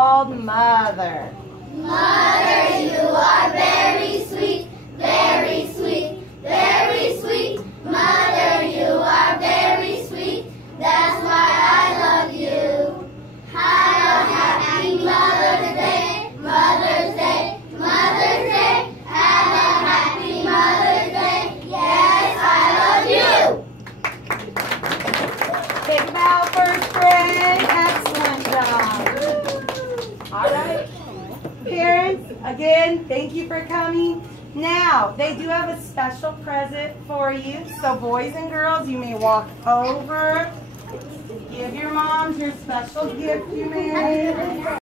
called Mother. Mother, you are very sweet, very sweet, very sweet. Mother, you are very sweet. That's why I love you. Have a happy Mother's Day, Mother's Day, Mother's Day. Have a happy Mother's Day. Yes, I love you. Big bow, first grade. Excellent job. All right. Parents, again, thank you for coming. Now, they do have a special present for you. So boys and girls, you may walk over. Give your moms your special gift you made.